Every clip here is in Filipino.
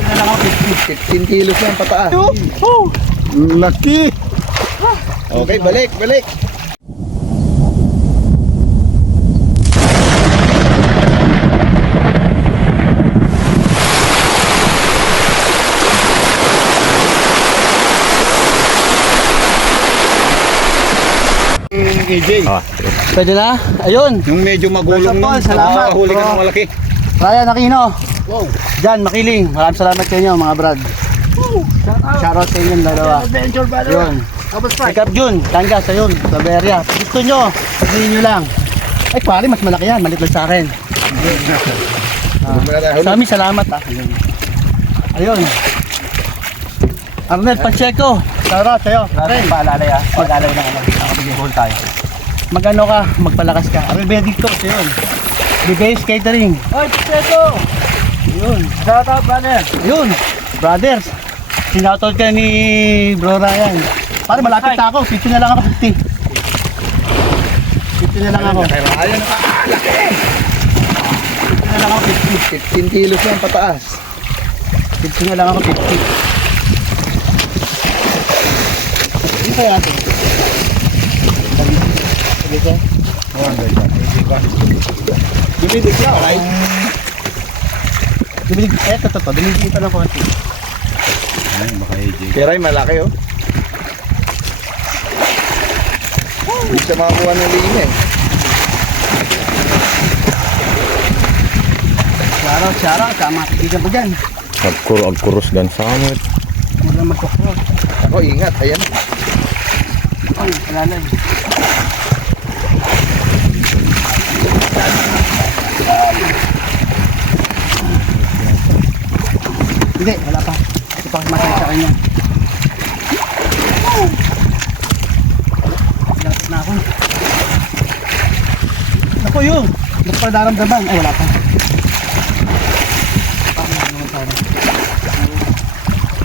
na lang ako, 15 kilos yan pataas. Laki. Okay, balik. AJ, Pwede na? Ayun. yung medyo magulong nun, Salamat, nakahuli ka bro. ng malaki. Ryan Aquino. Wow. Jan Makiling. Maraming salamat sa inyo mga brad. Shoutout sa inyong dalawa. Adventure ba? Yun. Pick up Jun. Tangas ayun. Saberia. Gusto nyo. Pagdiin nyo lang. Ay pare mas malaki yan. Malit lang sa akin. Sa amin salamat Ayun. Ayun. Arnel Pacheco. Shoutout sa'yo. Arnel. Paalala ya. Pag-alay na ano. Nakapag-goal tayo. Magano ka. Magpalakas ka. Arnel Benedicto. Ayun. The Base Catering. Oy, Pacheco! Ayun. Shout out, brother! Ayun. Brothers. Sinoutout ka ni Bro Ryan. Pare malapit na ako. 50 na lang ako. 50. 50 na lang ako. Ayun, laki. 50 na lang ako. 15 kilos yan pataas. 50 na lang ako. 50. Hindi kaya natin. Sabi ko. Dumidig siya, right? Dumilig. Eto. Dumilig pa ng konti. Ay, baka AJ. Pero ay malaki oh. Hindi siya makakuha ng linya eh. Shoutout. Tama. Kaibigan mo dyan. Agkuros dan samit. Huwag lang magkukro. Ako, ingat. Ayan. Ay, kalalay. Hindi, wala pa. Ito pa masaya sa kanya. Lapit na ako. Ako yun. Hindi ko pa naramdaman. Ay, wala pa.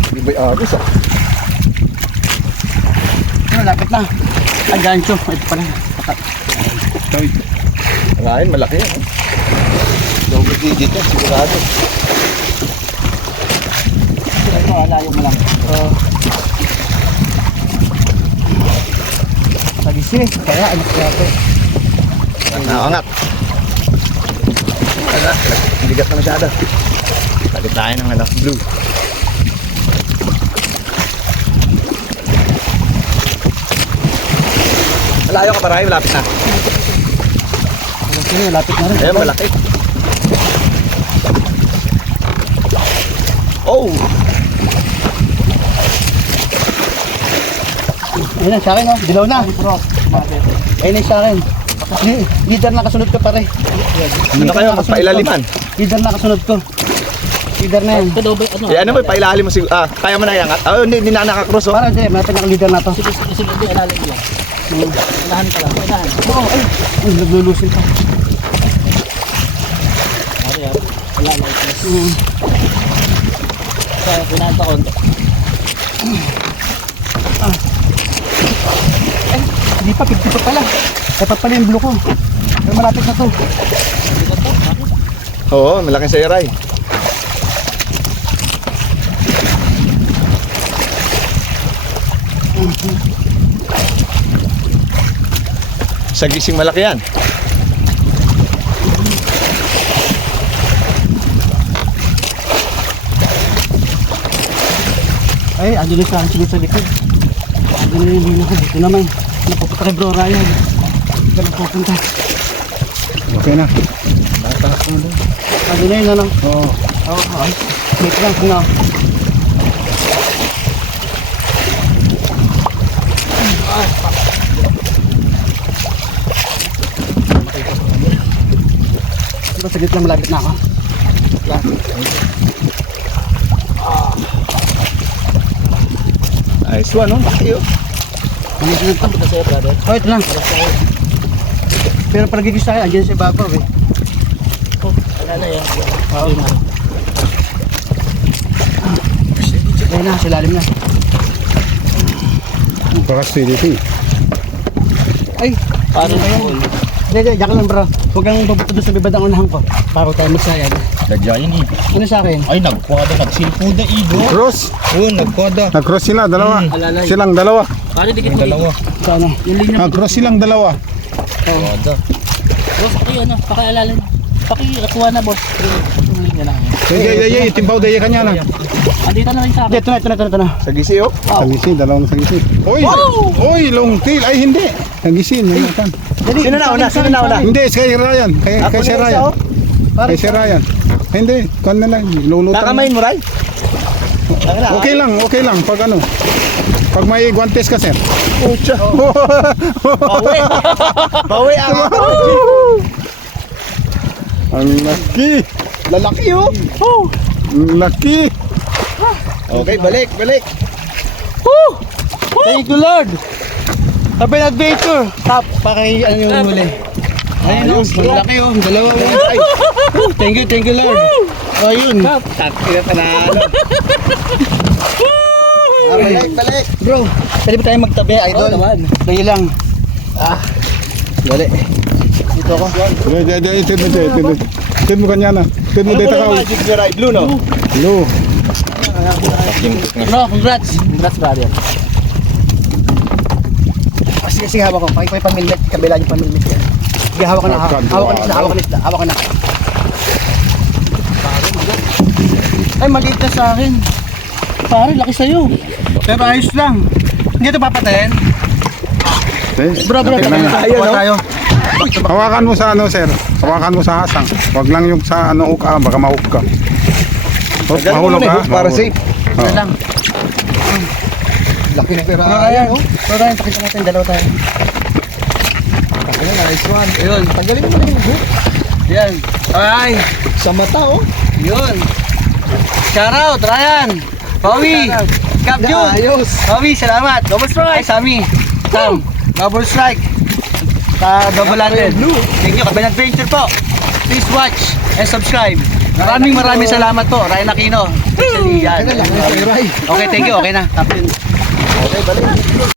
Hindi ba agos ah? Ano, lapit na. Ay, gancho. Ito pala. Ngayon, malaki yan. Double digit yan, sigurado. Ito, layo mo lang. Pagisi. Kaya, ano kaya ito? Nakangat. Bigat na masyado. Palit tayo ng anak blue. Malayo ka para malapit na. Sino, lapit na rin. Ayun, malaki. Oh! Ayun na, sa akin oh. Dilaw na. Ayun na sa akin. Leader na kasunod ko pare. Ano kayo? Pailaliman. Leader na kasunod ko. Leader na yan. Eh, ano mo, pailalim mo siguro. Kaya mo na iangat. Hindi na nakakross oh. Para hindi, may pinaka-leader na to. Sige, ilalim mo lang. Unahan ka lang, unahan. Oo, ay. Ay, naglulusin pa. Ari. Wala, lightness. Kaya, unahan pa konti. Ay, hindi pa, 50 pa pala. Dapat pala yung blue ko. Pero malapit na to. Oo, malaking sayaray. Sa gising malaki yan. Ay, andun na sa sunod sa likod. Andun na yung lina ko. Ito naman. Napupunta kay Bro Ryan. Ito na pupunta. Okay na. Andun na yun, ano? Oo. Oo, ay. Wait lang, ano? Diba, saglit lang malapit na ako. Nice one, no? Laki oh. Ano yung sinunod to? Sa'yo, brother. Oh, ito lang. Pero paragigis tayo, andyan sa ibabaw eh. Wala na yan. Oo. Ayun na, silalim na. Baka steady. Ay, Paano na yun? hindi, diyan ka lang bro. Huwag kang babuto doon sa bibadang unahan ko. Bago tayo magsayad. Dadyayin eh. Ano sa akin? Ay, nagkwada, nagsilpuda igo. Cross. Oo, nagkwada. Nag-cross sila, dalawa. Alalay. Silang dalawa. Pare, dikit Yung mo dalawa. dito. Sa ano? Yung linya. Nag-cross silang dalawa. Kwada. Boss, pakialalan. Pakiatuwa na, boss. Yung linya lang. Yay, timpaw daya kanya na. Andito na rin sa akin. Ito na. Sa gisi oh. Sagisi, dalawang sagisi. Oy, long tail. Ay, hindi. Sagisi, nalimutan. Sino na una? Sino na una? Hindi, kay Ryan. Kay si Ryan. Kay si Ryan. Hindi, kuan na lang. Lulutan. Nakamain mo, Ray? Okay lang. Pag ano. Pag may guantes ka, sir. Pucha. Bawi ang Ang laki. lalaki oh. Ang laki. Okay, balik. Thank you, Lord. Happy adventure. Tap, paki ano yung huli. Ayun, malaki oh. Dalawa Ay, Thank you, Lord. Ayun. takira panalo. Balik. Bro, pwede ba tayo magtabi, idol? Oo naman. Kayo lang. Balik. Dito ako. Ito mo kanya na. Ito mo dito ka. Magic ni Ray? Blue, no? Hello. Bro, congrats. Congrats, brother. Sige, hawak ko. Pakikoy pamilmet. Kabila yung pamilmet yan. Sige, hawak ko na. Hawak ko na. Ay, maliit na sa akin. Pare, laki sa'yo. Pero ayos lang. Hindi ito papatayin. Bro, tayo. Hawakan mo sa ano, sir. Hawakan mo sa hasang. Huwag lang yung sa ano hook baka ma-hook ka. Mahulog ka. Para safe. Ito lang. Laki na pera. Bro, ayan. Bro, ayan. Pakita natin. Dalawa tayo. Nice one. Ayun. Tanggalin mo na yung hook. Yan. Ay. Sa mata, oh. Yun. Shoutout, Ryan. Pawi. Cap June. Ayos. Pawi, salamat. Double strike. Ay, Sammy. Sam. Double strike. Double landed. Thank you. Kabin Adventure po. Please watch and subscribe. Maraming salamat po. Ryan Aquino. Especially yan. Teka lang, Ray. Okay, thank you. Okay na. Tapos Okay, balik.